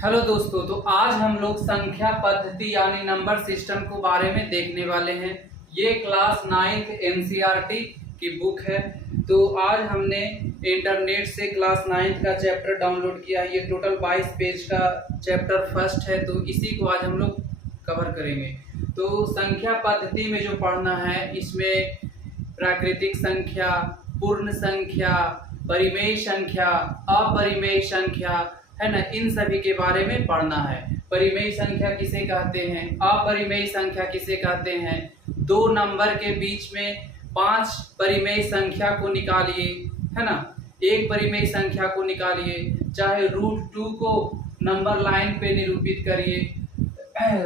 Hello दोस्तों, तो आज हम लोग संख्या पद्धति यानी नंबर सिस्टम को बारे में देखने वाले हैं। ये क्लास 9th एनसीईआरटी की बुक है। तो आज हमने इंटरनेट से क्लास 9th का चैप्टर डाउनलोड किया है। ये टोटल 22 पेज का चैप्टर फर्स्ट है, तो इसी को आज हम लोग कवर करेंगे। तो संख्या पद्धति में जो पढ़ना है, इसमें प्राकृतिक संख्या, पूर्ण संख्या, परिमेय संख्या, अपरिमेय संख्या है ना, इन सभी के बारे में पढ़ना है। परिमेय संख्या किसे कहते हैं, अपरिमेय संख्या किसे कहते हैं, दो नंबर के बीच में 5 परिमेय संख्या को निकालिए, है ना, एक परिमेय संख्या को निकालिए, चाहे √2 को नंबर लाइन पे निरूपित करिए,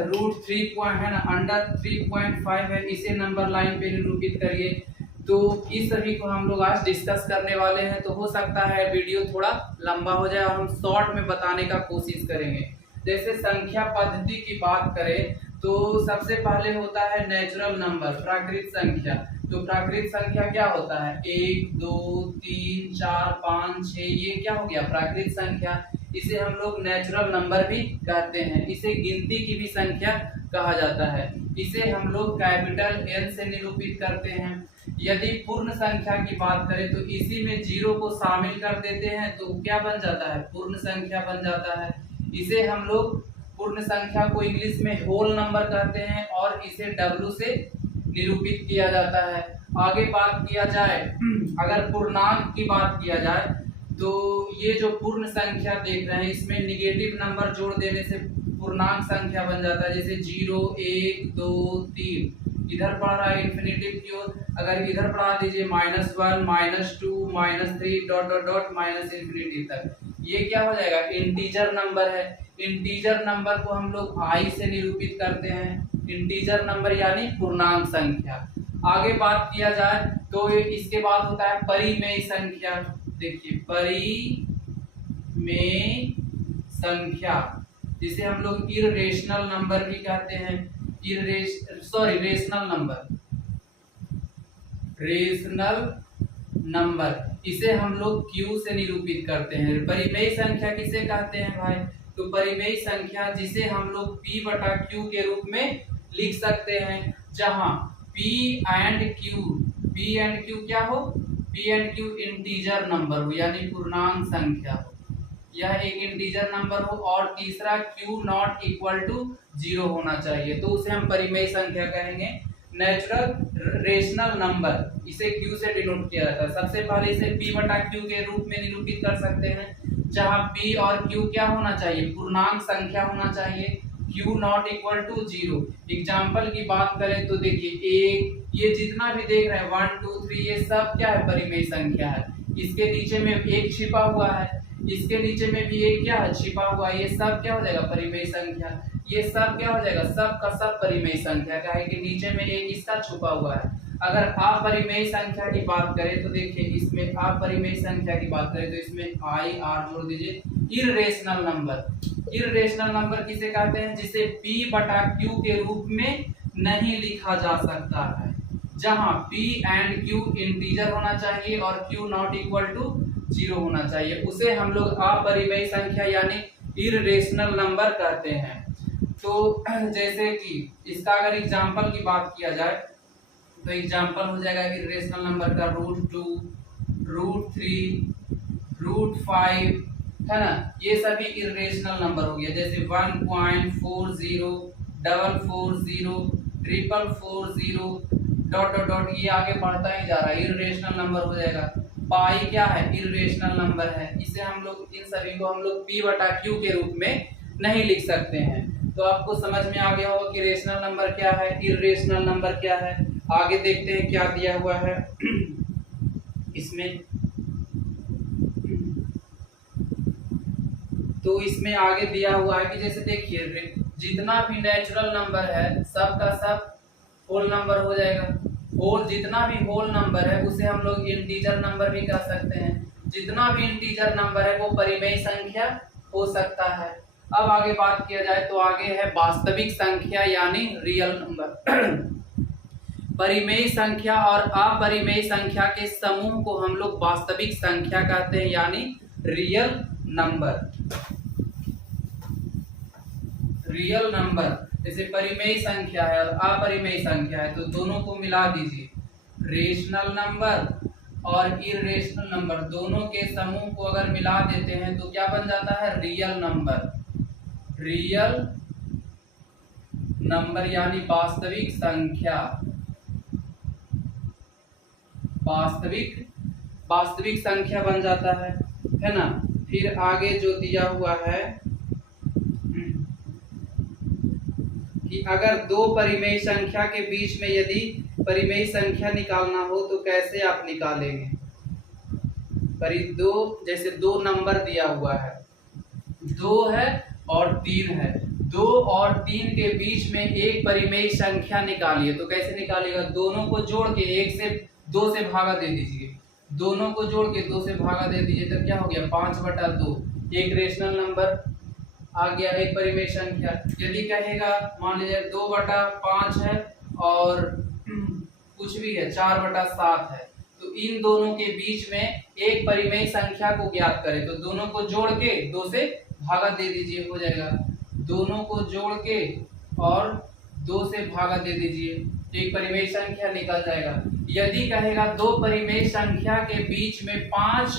√3 है ना, अंडर 3.5 है, इसे नंबर लाइन पे निरूपित करिए। तो इस सभी को हम लोग आज डिस्कस करने वाले हैं। तो हो सकता है वीडियो थोड़ा लंबा हो जाए और हम शॉर्ट में बताने का कोशिश करेंगे। जैसे संख्या पद्धति की बात करें तो सबसे पहले होता है नेचुरल नंबर, प्राकृत संख्या। तो प्राकृत संख्या क्या होता है, 1 2 3 4 5 6, ये क्या हो गया प्राकृत संख्या। इसे हम लोग नेचुरल नंबर भी कहते हैं। इसे गिनती की भी संख्या कहा जाता है। इसे हम लोग कैपिटल N से निरूपित करते हैं। यदि पूर्ण संख्या की बात करें तो इसी में 0 को शामिल कर देते हैं तो क्या बन जाता है, पूर्ण संख्या बन जाता है। इसे हम लोग पूर्ण संख्या को इंग्लिश में होल नंबर कहते हैं और इसे W से निरूपित किया जाता है। आगे बात किया जाए, अगर पूर्णांक की बात किया जाए तो ये जो पूर्ण संख्या देख रहे हैं, इसमें निगेटिव नंबर जोड़ देने से पूर्णांक संख्या बन जाता है। जैसे 0 1 2 3, इधर पढ़ रहा है इन्फिनिटिव की ओर, अगर इधर पढ़ा दीजिए -1 -2 -3 dot dot dot minus infinity तक, ये क्या हो जाएगा, इंटीजर नंबर है। इंटीजर नंबर को हम लोग I से निरूपित करते हैं। इंटीजर नंबर यानी पूर्णांक संख्या। आगे बात किया जाए तो इसके बाद होता है परिमेय संख्या। देखिए परिमेय संख्या, जिसे हम लोग इररेशनल नंबर भी कहते हैं। रेशनल नंबर, इसे हम लोग Q से निरूपित करते हैं। परिमेय संख्या किसे कहते हैं भाई, तो परिमेय संख्या जिसे हम लोग P/Q के रूप में लिख सकते हैं, जहां P एंड Q क्या हो, P and Q integer number हो यानी पूर्णांक संख्या हो, यह एक इंटीजर नंबर हो, और तीसरा Q नॉट इक्वल टू 0 होना चाहिए, तो उसे हम परिमेय संख्या कहेंगे। नेचुरल रेशनल नंबर, इसे Q से डिनोट किया जाता है। सबसे पहले इसे P/Q के रूप में निरूपित कर सकते हैं, जहां P और Q क्या होना चाहिए, पूर्णांक संख्या होना चाहिए, Q not equal to 0। Example की बात करें तो देखिए ये जितना भी देख रहे हैं 1 2 3, ये सब क्या है, परिमेय संख्या है। इसके नीचे में 1 छिपा हुआ है, इसके नीचे में भी एक क्या है, छिपा हुआ है, ये सब क्या हो जाएगा, परिमेय संख्या। ये सब क्या हो जाएगा, सब का सब परिमेय संख्या का है कि नीचे में एक इसका छुपा हुआ है। अगर अपरिमेय संख्या की बात करें तो देखिए इसमें अपरिमेय संख्या की बात करें तो इसमें IR जोड़ दीजिए। इररेशनल नंबर किसे कहते हैं, जिसे P/Q के रूप में नहीं लिखा जा सकता है, जहां P एंड Q इंटीजर होना चाहिए और Q नॉट इक्वल टू 0 होना चाहिए, उसे हम लोग अपरिमेय संख्या यानी इररेशनल नंबर कहते हैं। तो जैसे कि इसका अगर एग्जांपल की बात किया जाए तो एग्जांपल हो जाएगा इररेशनल नंबर का √2 √3 √5, है ना, ये सभी इररेशनल नंबर हो गया। जैसे 1.40 440 440 डॉट डॉट डॉट, ये आगे बढ़ता ही जा रहा है, इररेशनल नंबर हो जाएगा। पाई क्या है, इररेशनल नंबर है। इसे हम लोग, इन सभी को हम लोग P/Q के रूप में नहीं लिख सकते हैं। तो आपको समझ में आ गया होगा कि रेशनल नंबर क्या है, इररेशनल नंबर क्या है। आगे देखते हैं क्या दिया हुआ है इसमें। तो इसमें आगे दिया हुआ है कि जैसे देखिए जितना भी नेचुरल नंबर है सब का सब होल नंबर हो जाएगा। होल, जितना भी होल नंबर है उसे हम लोग इंटीजर नंबर भी कह सकते हैं। जितना भी इंटीजर नंबर है वो परिमेय संख्या हो सकता है। अब आगे बात किया जाए तो आगे है वास्तविक संख्या यानी रियल नंबर। परिमेय संख्या और अपरिमेय संख्या के समूह को हम लोग वास्तविक संख्या कहते हैं यानी रियल नंबर। रियल नंबर, जैसे परिमेय संख्या है और अपरिमेय संख्या है, तो दोनों को मिला दीजिए। रेशनल नंबर और इरेशनल नंबर दोनों के समूह को अगर मिला देते हैं तो क्या बन जाता है? Real number. रियल नंबर यानी वास्तविक संख्या, वास्तविक संख्या बन जाता है ना। फिर आगे जो दिया हुआ है कि अगर दो परिमेय संख्या के बीच में यदि परिमेय संख्या निकालना हो तो कैसे आप निकालेंगे? जैसे दो नंबर दिया हुआ है, 2 है और 3 है, 2 और 3 के बीच में एक परिमेय संख्या निकालिए, तो कैसे निकालिएगा? दोनों को जोड़ के 1 से 2 से भागा दे दीजिए, दोनों को जोड़ के 2 से भागा दे दीजिए, तो क्या हो गया? 5/2। एक रेशनल नंबर आ गया, एक परिमेय संख्या। यदि कहेगा मान लीजिए 2/5 है और कुछ भी है 4/7 है, तो इन दोनों के बीच में एक परिमेय संख्या को ज्ञात करें, तो दोनों को जोड़ के 2 से भागा दे दीजिए, हो जाएगा। दोनों को जोड़ के और 2 से भागा दे दीजिए, एक परिमेय संख्या निकल जाएगा। यदि कहेगा दो परिमेय संख्या के बीच में 5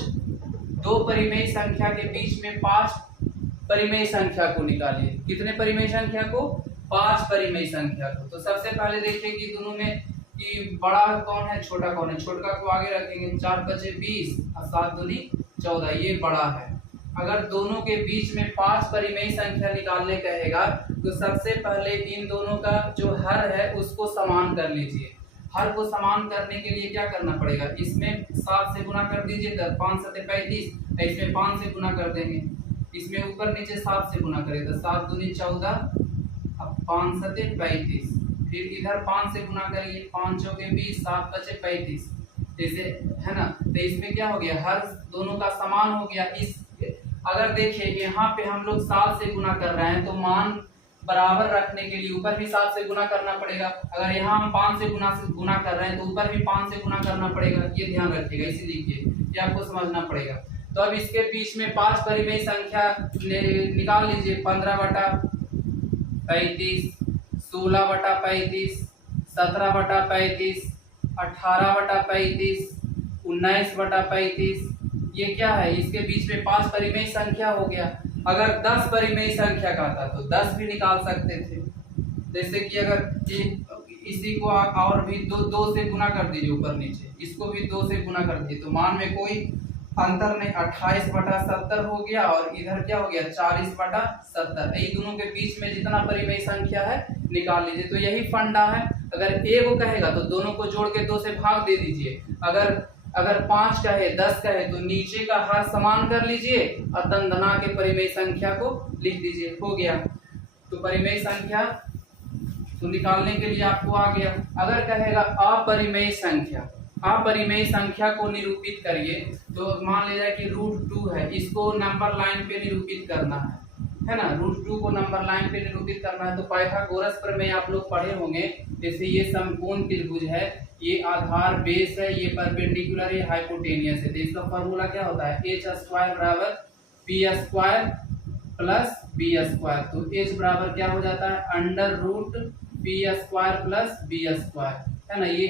परिमेय संख्या को निकालिए। कितने परिमेय संख्या को? 5 परिमेय संख्या को। तो सबसे पहले देखिए कि दोनों में कि बड़ा कौन है, छोटा कौन है। छोटा को आगे रखेंगे, 4×5 = 20 और 7×2 = 14, ये बड़ा है। अगर दोनों के बीच में 5 परिमेय संख्या निकालने कहेगा तो सबसे पहले इन दोनों का जो हर है उसको समान कर लीजिए। हर को समान करने के लिए क्या करना पड़ेगा? इसमें 7 से गुना कर दीजिए, 5 × 7 = 35, इसमें 5 से गुना कर देंगे, इसमें ऊपर नीचे 7 से गुना करें तो 7×2 = 14, अब 5 × 7 = 35, फिर इधर 5 से गुना करिए, 5 × 4 = 20, 7 × 5 = 35, जैसे है ना। तो इसमें क्या हो गया? हर दोनों का समान हो गया। इस अगर देखिए यहाँ पे हम लोग 7 से गुना कर रहे हैं तो मान बराबर रखने के लिए ऊपर भी 7 से गुना करना पड़ेगा। अगर यहाँ हम 5 से गुना कर रहे हैं तो ऊपर भी 5 से गुना करना पड़ेगा, ये ध्यान रखिएगा, इसी लिखिए, ये आपको समझना पड़ेगा। तो अब इसके बीच में 5 परिमेय संख्या निकाल लीजिए। 15/35, 16/35, 17/35, 18/35, 19/35, ये क्या है? इसके बीच में 5 परिमेय संख्या हो गया। अगर 10 परिमेय संख्या का था तो 10 भी निकाल सकते थे। जैसे कि अगर इसी को और भी 2 से गुना कर दीजिए, ऊपर नीचे इसको भी 2 से गुना कर दीजिए, तो मान में कोई अंतर नहीं, 28/70 हो गया और इधर क्या हो गया? 40/70। यही दोनों के बीच में जितना परिमेय संख्या है निकाल लीजिए। तो यही फंडा है। अगर ए को कहेगा तो दोनों को जोड़ के 2 से भाग दे दीजिए। अगर 5 कहे, 10 कहे तो नीचे का हर समान कर लीजिए और दंदना के परिमेय संख्या को लिख दीजिए, हो गया। तो परिमेय संख्या तो निकालने के लिए आपको आ गया। अगर कहेगा अपरिमेय संख्या को निरूपित करिए, तो मान लीजिए कि √2 है, इसको नंबर लाइन पे निरूपित करना है ना। √2 को नंबर लाइन पे निरूपित करना है तो पाइथागोरस प्रमेय आप लोग पढ़े होंगे। जैसे ये समकोण त्रिभुज है, ये आधार बेस है, ये परपेंडिकुलर, ये हाइपोटेनियस है, तो इसका फॉर्मूला क्या होता है? h² = p² + b²। तो h बराबर क्या हो जाता है? √p² + b², है ना। ये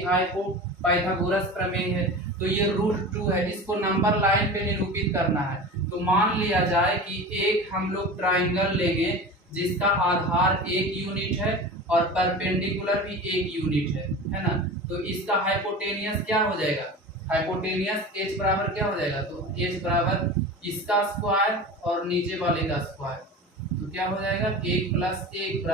पाइथागोरस प्रमेय है। तो ये √2 है, इसको नंबर लाइन पे निरूपित करना है। तो मान लिया जाए कि एक हम लोग ट्राइंगल लेंगे जिसका आधार 1 यूनिट है और परपेंडिकुलर भी 1 यूनिट है ना। तो इसका हाइपोटेनियस क्या हो जाएगा? हाइपोटेनियस h बराबर क्या हो जाएगा? तो h बराबर इसका स्क्वायर और नीचे वाले का स्क्वायर, तो क्या हो जाएगा? 1 + 1 =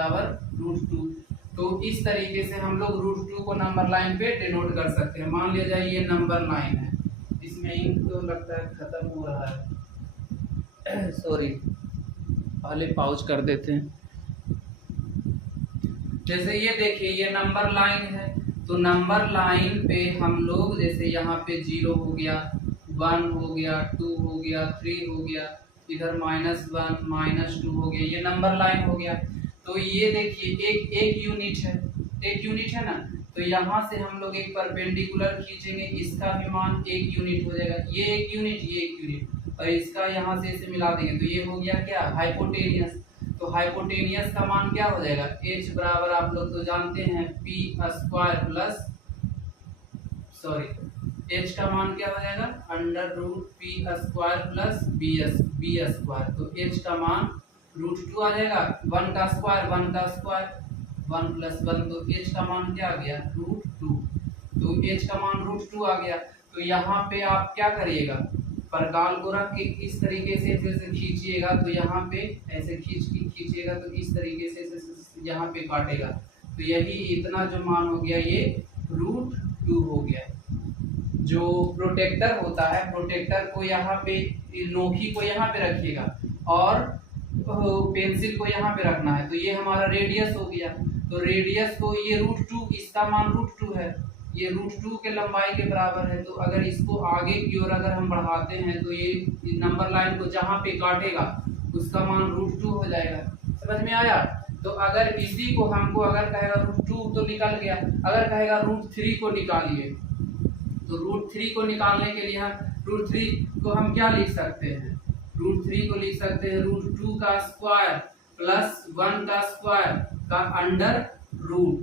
√2। तो इस तरीके से हम लोग √2 को नंबर लाइन पे डिनोट कर सकते हैं। मान लिया जाए ये नंबर लाइन है, इसमें इंक तो लगता है खत्म हो रहा है, सॉरी, पहले पॉज कर देते हैं। जैसे ये देखिए ये नंबर लाइन है, तो नंबर लाइन पे हम लोग जैसे यहाँ पे 0 हो गया, 1 हो गया, 2 हो गया, 3 हो गया, इधर -1 -2 हो गया, ये नंबर लाइन हो गया। तो ये देखिए एक यूनिट है ना। तो यहाँ से हम लोग एक परपेंडिकुलर खींचेंगे, इसका भी मान 1 यूनिट हो जाएगा, ये 1 यूनिट, ये 1 यूनिट, और इसका यहाँ से इसे मिला देंगे तो ये हो गया क्या? हाइपोटेनियस। तो हाइपोटेनियस का मान क्या हो जाएगा, h बराबर आप लोग तो जानते हैं p स्क्वायर प्लस h का मान क्या हो जाएगा under root p square plus b square. तो h का मान √2 आ जाएगा, 1 का स्क्वायर 1 प्लस 1, तो h का मान क्या आ गया √2। तो h का मान √2 आ गया। तो यहाँ पे आप क्या करिएगा, परकाल को रख के इस तरीके से जैसे खींचिएगा, तो यहाँ पे ऐसे खींचिएगा तो इस तरीके से यहाँ पे काटेगा, तो यही इतना जो मान हो गया ये √2 हो गया। जो प्रोटेक्टर होता है, प्रोटेक्टर को यहाँ पे नोकी को यहाँ पे रखिएगा और पेंसिल को यहाँ पे रखना है, तो ये हमारा रेडियस हो गया। तो रेडियस को ये √2, इसका मान √2 है, ये √2 के लंबाई के बराबर है। तो अगर इसको आगे की ओर अगर हम बढ़ाते हैं तो ये नंबर लाइन को जहाँ पे काटेगा उसका मान √2 हो जाएगा। समझ में आया। तो अगर इसी को हमको अगर कहेगा √2 तो निकल गया, अगर कहेगा √3 को निकालिए, तो √3 को निकालने के लिए हम √3 को हम क्या लिख सकते हैं, √3 को लिख सकते हैं √2 का स्क्वायर प्लस 1 का स्क्वायर का अंडर रूट।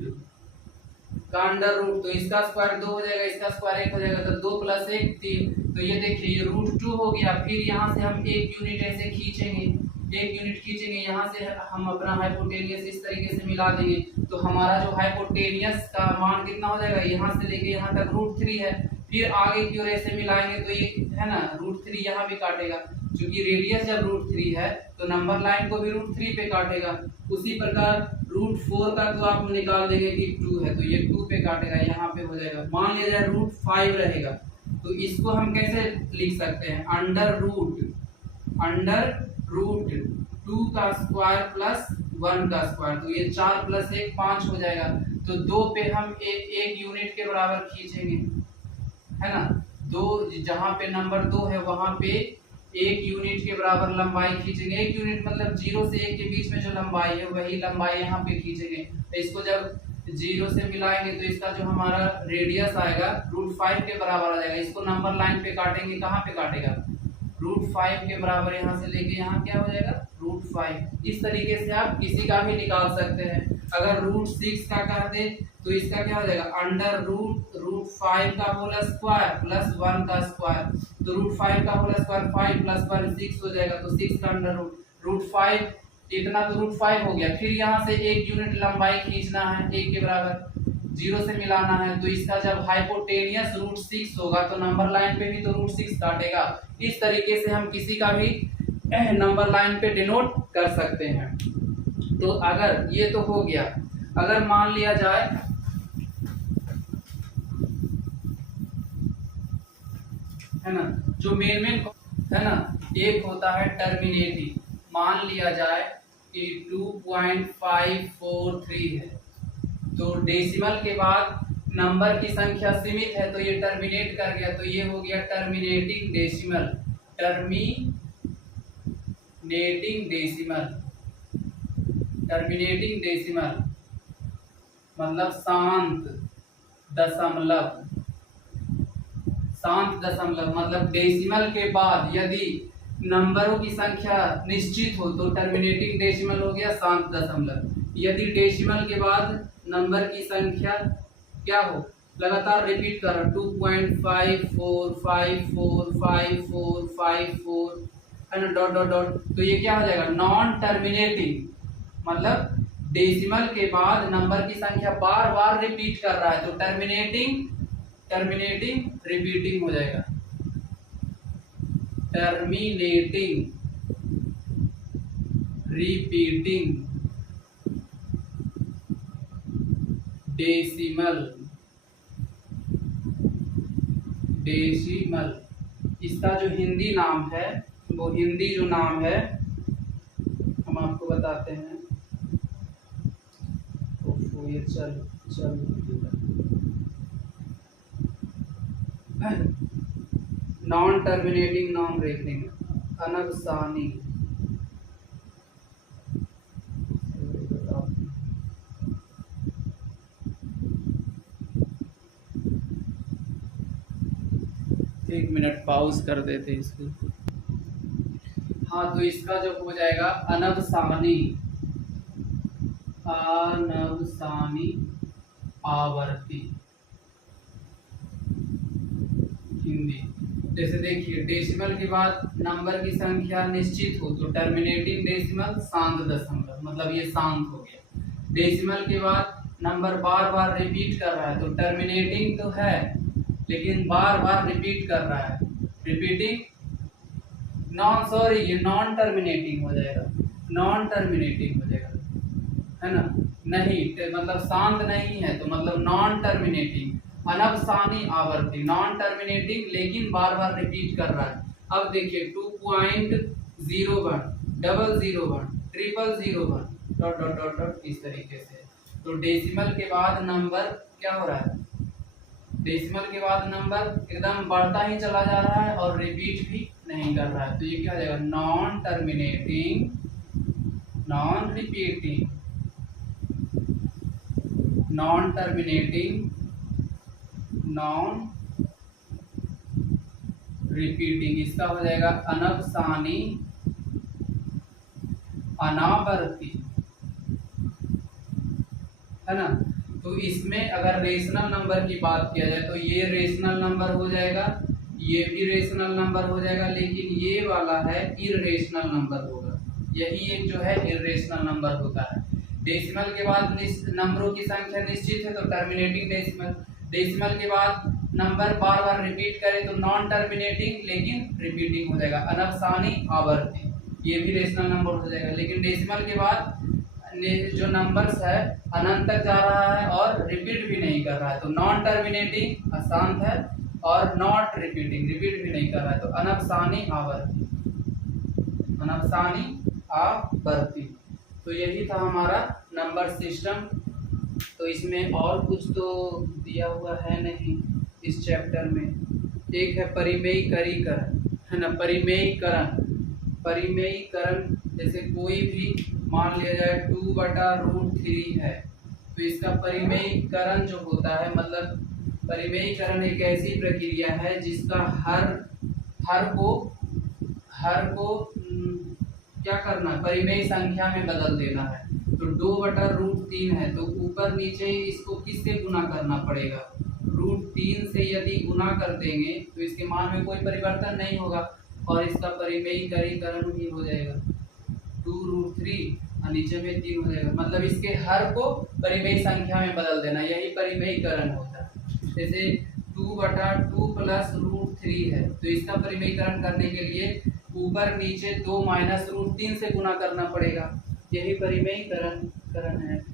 तो इसका स्क्वायर 2 हो जाएगा, इसका स्क्वायर 1 हो जाएगा, तो 2 + 1 3। तो ये देखिए ये √2 हो गया। फिर यहाँ से हम 1 यूनिट ऐसे खींचेंगे, 1 यूनिट खींचेंगे, यहाँ से हम अपना हाइपोटेनियस इस तरीके से मिला देंगे। तो हमारा जो हाइपोटेनियस का मान कितना हो जाएगा, यहाँ से लेके यहाँ तक √3 है। फिर आगे की ओर ऐसे मिलाएंगे तो ये है ना √3 यहाँ भी काटेगा, क्योंकि रेडियस जब √3 है तो नंबर लाइन को भी √3 पे काटेगा। उसी प्रकार √4 का तो आप निकाल देंगे कि 2 है, तो ये 2 पे काटेगा, यहाँ पे हो जाएगा। मान लिया जाए √5 रहेगा, तो इसको हम कैसे लिख सकते हैं, अंडर रूट 2 का स्क्वायर प्लस 1 का स्क्वायर। तो ये 4 + 1 5 हो जाएगा। तो 2 पे हम एक यूनिट के बराबर खींचेंगे, है ना। 2 जहाँ पे नंबर 2 है वहां पे 1 यूनिट के बराबर लंबाई खींचेंगे। 1 यूनिट मतलब 0 से 1 के बीच में जो लंबाई है वही लंबाई यहाँ पे खींचेंगे। तो इसको जब 0 से मिलाएंगे तो इसका जो हमारा रेडियस आएगा √5 के बराबर आ जाएगा। इसको नंबर लाइन पे काटेंगे, कहाँ पे काटेगा, √5 के बराबर यहाँ से लेके यहाँ क्या हो जाएगा √5। इस तरीके से आप किसी का भी निकाल सकते हैं। अगर √6 का कर दे तो इसका क्या हो जाएगा, अंडर √5 का होल स्क्वायर प्लस 1 का स्क्वायर। तो √5 का होल स्क्वायर 5 + 1 6 हो जाएगा, तो 6 का अंडर √5, इतना तो √5 हो गया। फिर यहाँ से 1 यूनिट लंबाई खींचना है, 1 के बराबर 0 से मिलाना है। तो इसका जब हाइपोटेनियस √6 होगा तो नंबर लाइन पे भी तो √6 काटेगा। इस तरीके से हम किसी का भी नंबर लाइन पे डिनोट कर सकते हैं। तो अगर ये तो हो गया, अगर मान लिया जाए है ना, जो मेन है ना, एक होता है टर्मिनेटिंग। मान लिया जाए कि 2.543 है, तो डेसिमल के बाद नंबर की संख्या सीमित है तो ये टर्मिनेट कर गया, तो ये हो गया टर्मिनेटिंग डेसिमल मतलब शांत दशमलव मतलब डेसिमल के बाद यदि नंबरों की संख्या निश्चित हो तो टर्मिनेटिंग डेसिमल हो गया शांत दशमलव। यदि डेसिमल के बाद नंबर की संख्या क्या हो, लगातार रिपीट कर 2.54545454 है ना, डॉट, तो ये क्या हो जाएगा नॉन टर्मिनेटिंग, मतलब डेसिमल के बाद नंबर की संख्या बार बार रिपीट कर रहा है, तो टर्मिनेटिंग रिपीटिंग हो जाएगा, टर्मिनेटिंग रिपीटिंग डेसिमल। इसका जो हिंदी नाम है, वो हिंदी जो नाम है हम आपको बताते हैं। ये चल नॉन टर्मिनेटिंग नॉन रेफरिंग अनबसानी। एक मिनट पॉज कर देते इसको। हाँ, तो इसका जो हो जाएगा अनबसानी अनवसानी आवर्ती हिंदी। जैसे देखिए डेसिमल के बाद नंबर की संख्या निश्चित हो तो टर्मिनेटिंग डेसिमल शांत दशमलव, मतलब ये शांत हो गया। डेसिमल के बाद नंबर बार बार रिपीट कर रहा है तो टर्मिनेटिंग तो है लेकिन बार बार रिपीट कर रहा है, रिपीटिंग ये नॉन टर्मिनेटिंग हो जाएगा, नॉन टर्मिनेटिंग हो जाएगा, है ना। नहीं मतलब शांत नहीं है तो मतलब नॉन टर्मिनेटिंग। अनवसानी आवर्ती नॉन टर्मिनेटिंग लेकिन बार बार रिपीट कर रहा है। अब देखिए 2.01 001 0001 डॉट डॉट डॉट डॉट इस तरीके से। तो डेसिमल के बाद नंबर क्या हो रहा है, डेसिमल के बाद नंबर एकदम बढ़ता ही चला जा रहा है और रिपीट भी नहीं कर रहा है। तो ये क्या हो जाएगा, non terminating, non repeating, non terminating, non repeating. इसका हो जाएगा अनवसानी अनावर्ती, है ना। तो इसमें अगर रेशनल नंबर की बात किया जाए तो ये रेशनल नंबर हो जाएगा, ये भी रेशनल नंबर हो जाएगा, लेकिन ये वाला है इररेशनल नंबर होगा। यही एक जो है इररेशनल नंबर होता है। डेसिमल के बाद नंबरों की संख्या निश्चित है तो टर्मिनेटिंग डेसिमल। डेसिमल के बाद नंबर बार बार रिपीट करे तो नॉन टर्मिनेटिंग लेकिन रिपीटिंग हो जाएगा, अनवसानी आवर्ती, ये भी रेशनल नंबर हो जाएगा। लेकिन डेसिमल के बाद जो नंबर्स है अनंत तक जा रहा है और रिपीट भी नहीं कर रहा है तो नॉन टर्मिनेटिंग अशांत है और नॉट रिपीटिंग रिपीट भी नहीं कर रहा है तो अनवसानी आवर्ती, अनवसानी आवर्ती। तो यही था हमारा नंबर सिस्टम। तो इसमें और कुछ तो दिया हुआ है नहीं इस चैप्टर में। एक है परिमेयीकरण, है ना, परिमेयीकरण। परिमेयीकरण जैसे कोई भी मान लिया जाए 2/√3 है तो इसका परिमेयीकरण जो होता है, मतलब परिमेयीकरण एक ऐसी प्रक्रिया है जिसका हर को क्या करना है, परिमेय संख्या में बदल देना है। तो 2/√3 है तो ऊपर नीचे इसको किससे गुना करना पड़ेगा, √3 से यदि गुना कर देंगे तो इसके मान में कोई परिवर्तन नहीं होगा और इसका परिमेयीकरण भी हो जाएगा, 2√3 और नीचे में 3 हो जाएगा। मतलब इसके हर को परिमेय संख्या में बदल देना, यही परिमेयीकरण होता है। जैसे 2/2 + √3 है तो इसका परिमेयीकरण करने के लिए ऊपर नीचे 2 - √3 से गुना करना पड़ेगा, यही परिमेयीकरण है।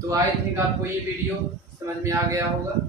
तो आई थिंक आपको ये वीडियो समझ में आ गया होगा।